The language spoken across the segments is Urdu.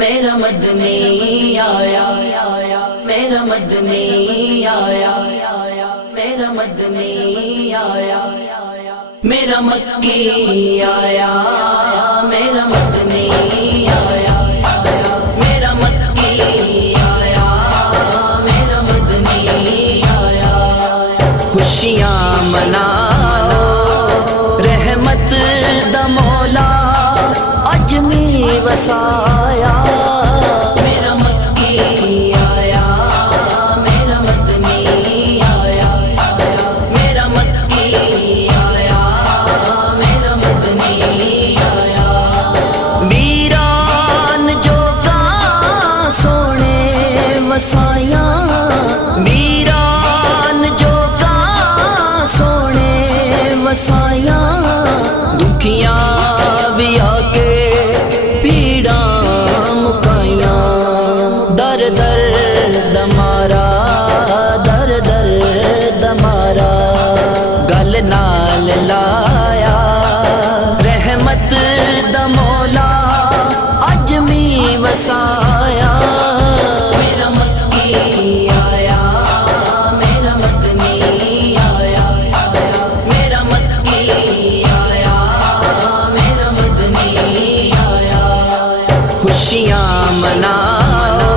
میرا مدنی آیا، میرا مدنی آیا، میرا مدنی آیا، میرا مکی آیا، میرا مدنی آیا، میرا مکی آیا، میرا مدنی آیا۔ خوشیاں مناؤ رحمت دا مولا اج می وسایا، میرا مکی آیا، میرا مدنی آیا، میرا مکی آیا، میرا مدنی آیا۔ ویران جو کا سونے وسایا، ویران جو کا سونے وسایا، دکھیاں بھی آ کے در در دمارا، در در دمارا، گل نال لایا رحمت دا مولا اج می وسایا، میرا مکی آیا، میرا مدنی آیا، میرا مکی آیا، میرا مدنی آیا۔ خوشیاں مناؤ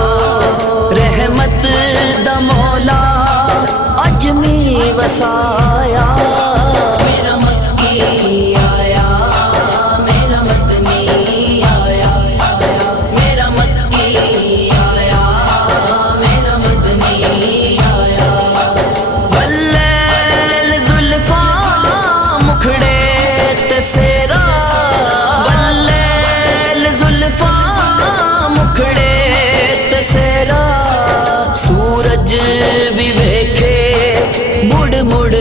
رحمت دا مولا اج می وسایا، میرا مکی آیا، میرا مدنی آیا، میرا مکی آیا، میرا مدنی آیا۔ واللیل زلفاں مکھڑے تے سیرا، واللیل زلفاں مکھڑے تے سیرا، سورج بھی ویکھے مڑ مڑ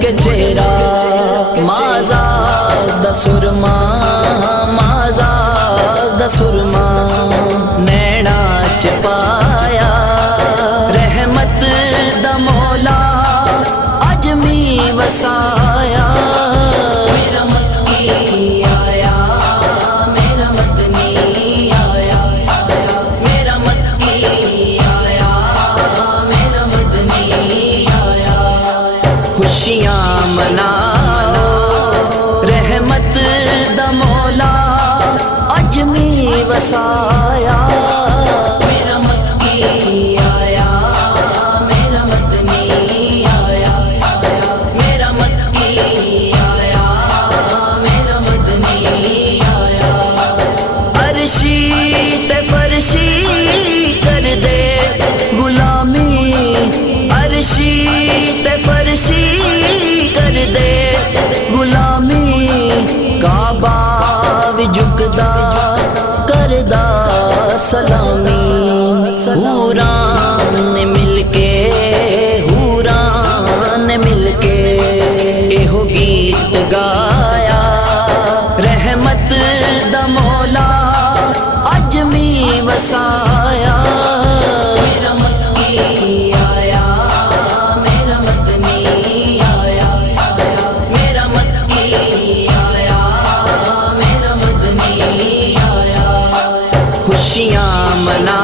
کے چہرہ، مازا دا سرما، مازا دا سرما نینا چ پایا، رحمت دا مولا اج می وسایا، میرا مکی آیا، میرا مدنی آیا، میرا مکی آیا، میرا مدنی آیا۔ خوشیاں مناؤ رحمت دا مولا اج می وسایا، میرا مکی آیا، میرا مدنی آیا، میرا مکی آیا، میرا مدنی آیا۔ عرشی تے فرشی کر دے غلامی، عرشی تے فرشی کر دے غلامی، کعبہ بھی جھکدا کردا سلامی، حوران نے مل کے، حوران نے مل کے ایہو گیت گایا، رحمت دا مولا اج می وسایا، میرا مکی آیا، میرا مدنی آیا، میرا مکی آیا، میرا مدنی آیا۔ خوشیاں منا